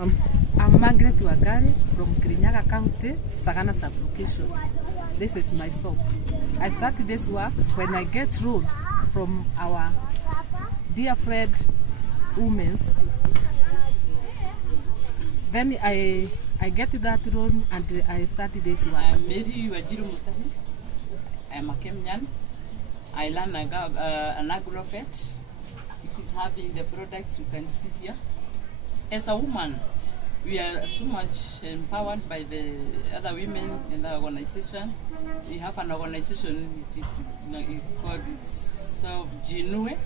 I'm Margaret Wagari from Kirinyaga County, Sagana Sub-location. This is my shop. I started this work when I get loan from our dear friend women's. Then I get that loan and I started this work. I'm Mary Wajiru Mutahi. I'm a Kenyan. I learned an agrofet. It is having the products you can see here. As a woman, we are so much empowered by the other women in the organization. We have an organization which is called itself Jiinue,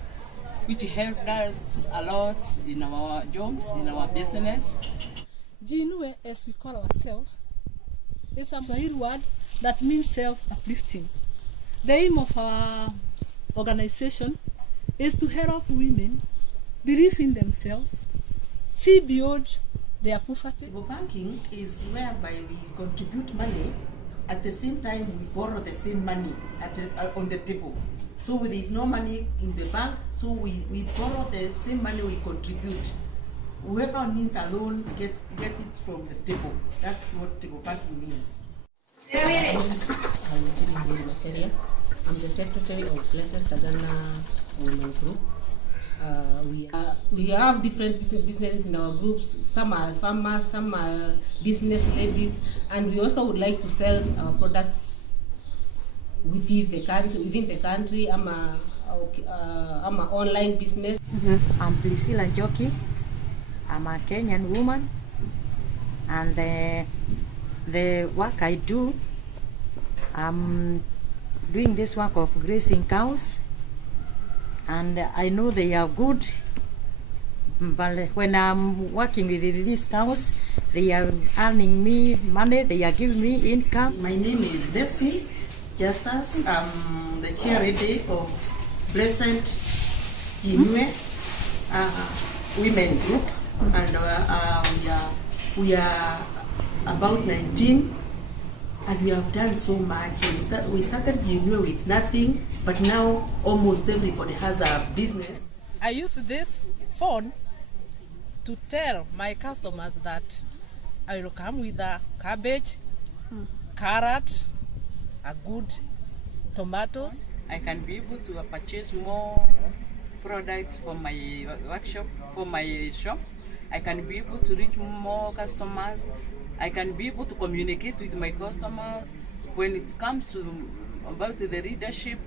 which helped us a lot in our jobs, in our business. Jiinue, as we call ourselves, is a Swahili word that means self-uplifting. The aim of our organization is to help women believe in themselves, see beyond their poverty. Banking is whereby we contribute money, at the same time we borrow the same money on the table. So there is no money in the bank, so we borrow the same money we contribute. Whoever needs a loan get it from the table. That's what table banking means. I'm the secretary of Blessed Sagana Women Group. We have different businesses in our groups. Some are farmers, some are business ladies, and we also would like to sell our products within the country. I'm an online business. I'm Priscilla Joki. I'm a Kenyan woman, and the work I do, I'm doing this work of grazing cows, and I know they are good, but when I'm working with these cows, they are earning me money, they are giving me income. My name is Desi Justus. I'm the chair of Blessed Jiinue Women Group, and we are about 19, and we have done so much. We started Jiinue with nothing, but now almost everybody has a business. I use this phone to tell my customers that I will come with a cabbage, carrot, a good tomatoes. I can be able to purchase more products for my workshop, for my shop. I can be able to reach more customers. I can be able to communicate with my customers when it comes to about the leadership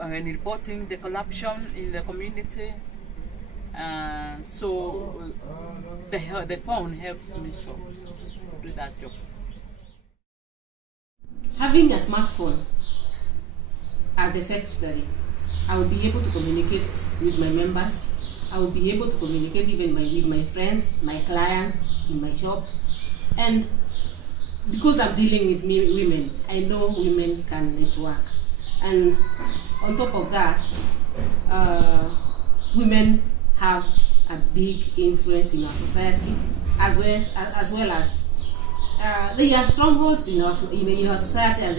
and reporting the corruption in the community. So the phone helps me so do that job. Having a smartphone as the secretary, I will be able to communicate with my members. I will be able to communicate even with my friends, my clients in my shop. And because I'm dealing with women, I know women can network. And on top of that, women have a big influence in our society, as well as they are strongholds in our society, and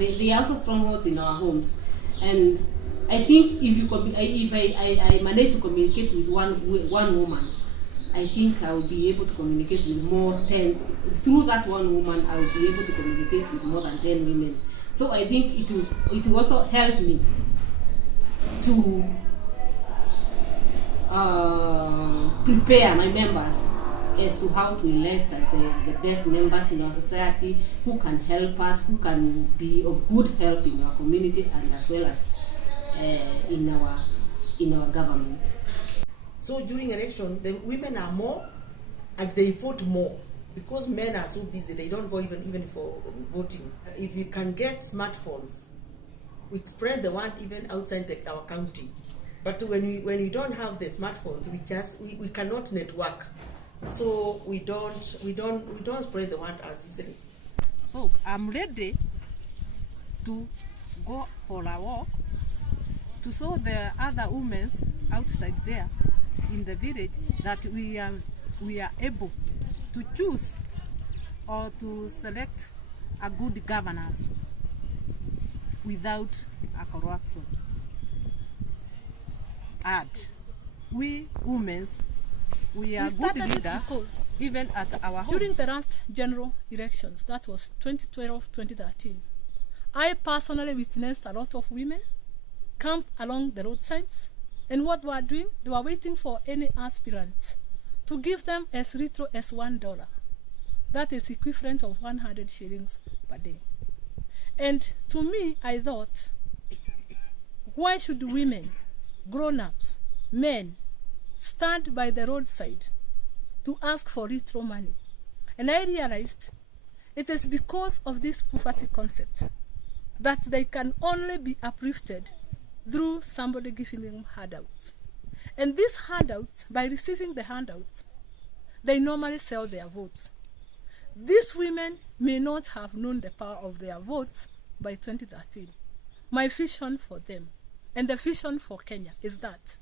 they are also strongholds in our homes. And I think if I manage to communicate with one woman, I think I will be able to communicate with more 10. Through that one woman, I will be able to communicate with more than 10 women. So I think it will also help me to prepare my members as to how to elect the best members in our society, who can help us, who can be of good help in our community, and as well as in our government. So during election, the women are more, and they vote more, because men are so busy they don't go even for voting. If you can get smartphones, we spread the one even outside our county. But when we don't have the smartphones, we cannot network. So we don't spread the word as easily. So I'm ready to go for a walk to show the other women outside there in the village that we are able to choose or to select a good governance without a corruption. And we women we are good started it leaders, because even at our home. during the last general elections, that was 2012-2013, I personally witnessed a lot of women camp along the roadsides, and what they were doing, they were waiting for any aspirant to give them as little as $1. That is equivalent of 100 shillings per day. And to me, I thought, why should women, grown-ups, men, stand by the roadside to ask for little money? And I realized it is because of this poverty concept that they can only be uplifted through somebody giving them handouts. And these handouts, by receiving the handouts, they normally sell their votes. These women may not have known the power of their votes by 2013. My vision for them and the vision for Kenya is that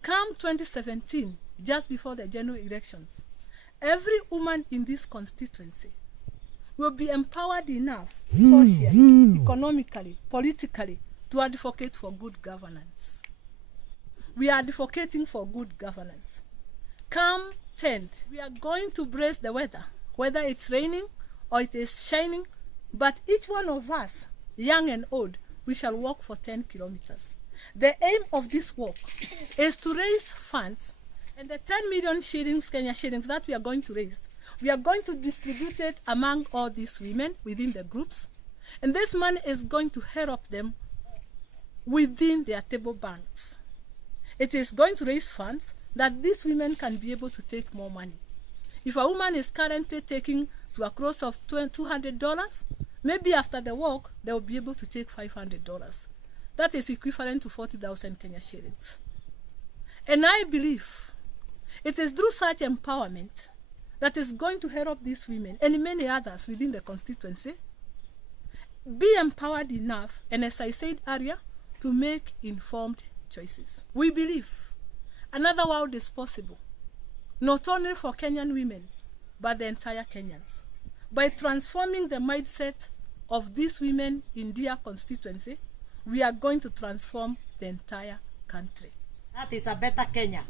come 2017, just before the general elections, every woman in this constituency will be empowered enough socially, economically, politically to advocate for good governance. We are advocating for good governance. Come 10th, we are going to brace the weather, whether it's raining or it is shining, but each one of us, young and old, we shall walk for 10 kilometers. The aim of this walk is to raise funds, and the 10 million shillings, Kenya shillings, that we are going to raise, we are going to distribute it among all these women within the groups, and this money is going to help them within their table banks. It is going to raise funds that these women can be able to take more money. If a woman is currently taking to a close of $200, maybe after the walk, they will be able to take $500. That is equivalent to 40,000 Kenya shillings. And I believe it is through such empowerment that is going to help these women and many others within the constituency be empowered enough, and as I said earlier, to make informed choices. We believe another world is possible, not only for Kenyan women, but the entire Kenyans. By transforming the mindset of these women in Ndia constituency, we are going to transform the entire country. That is a better Kenya.